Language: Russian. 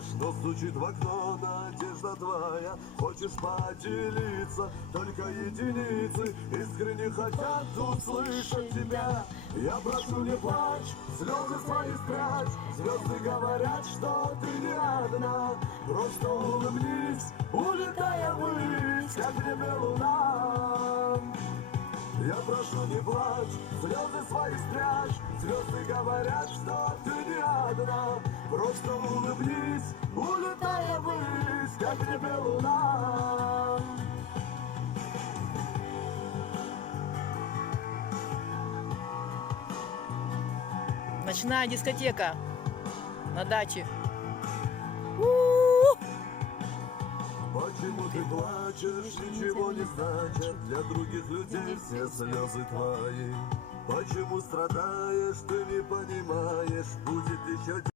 знаешь, но стучит в окно надежда твоя. Хочешь поделиться, только единицы искренне хотят услышать тебя. Я прошу, не плачь, слезы свои спрячь. Звезды говорят, что ты не одна. Просто улыбнись, улетая ввысь, как небе луна. Я прошу, не плачь, слезы свои спрячь. Звезды говорят, что ты не одна. Просто улыбнись, улетая ввысь, как небе луна. Ночная дискотека на даче. Почему ты плачешь, ничего не значит для других людей все слезы твои. Почему страдаешь, ты не понимаешь, будет еще